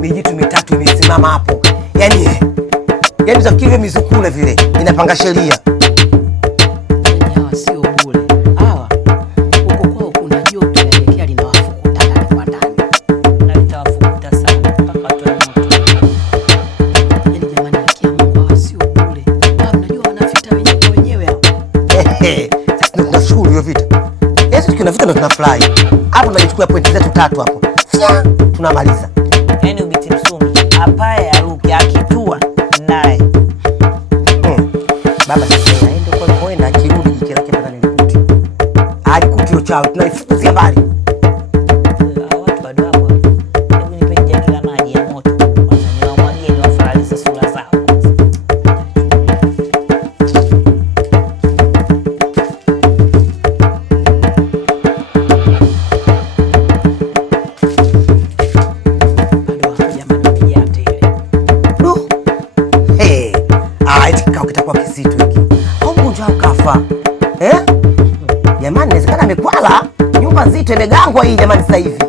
mijitu mitatu imesimama hapo. Yaani utafikiri mizukule vile inapanga sheria. Yaani hawa sio bure. Hawa huko kwao kuna joto yaelekea linawafukuta ndani kwa ndani. Na litawafukuta sana mpaka watoe moto. Yaani jamani, akia Mungu, hawa sio bure. Hawa mnajua wana vita wenyewe kwa wenyewe hao. Sasa tunashukuru hiyo vita. Yesu tukiona vita ndo tunafurahi. Hapo tunachukua pointi zetu 3 hapo. Tunamaliza. Yaani ubiti Msumi apaye aruke akitua naye. Baba sasa aende kwa kwenda akirudi jike lake mpaka nilikuti. Alikuti uchawi tunaifukuzia mbali. Watu bado hapo. Hebu nipe jagi la maji ya moto. Kwanza niwamwagie niwafaralishe sura zao. Kitakuwa kizito hiki. Au mgonjwa ukafa. Jamani, inawezekana amekwala. Nyumba nzito imegangwa hii jamani sasa hivi.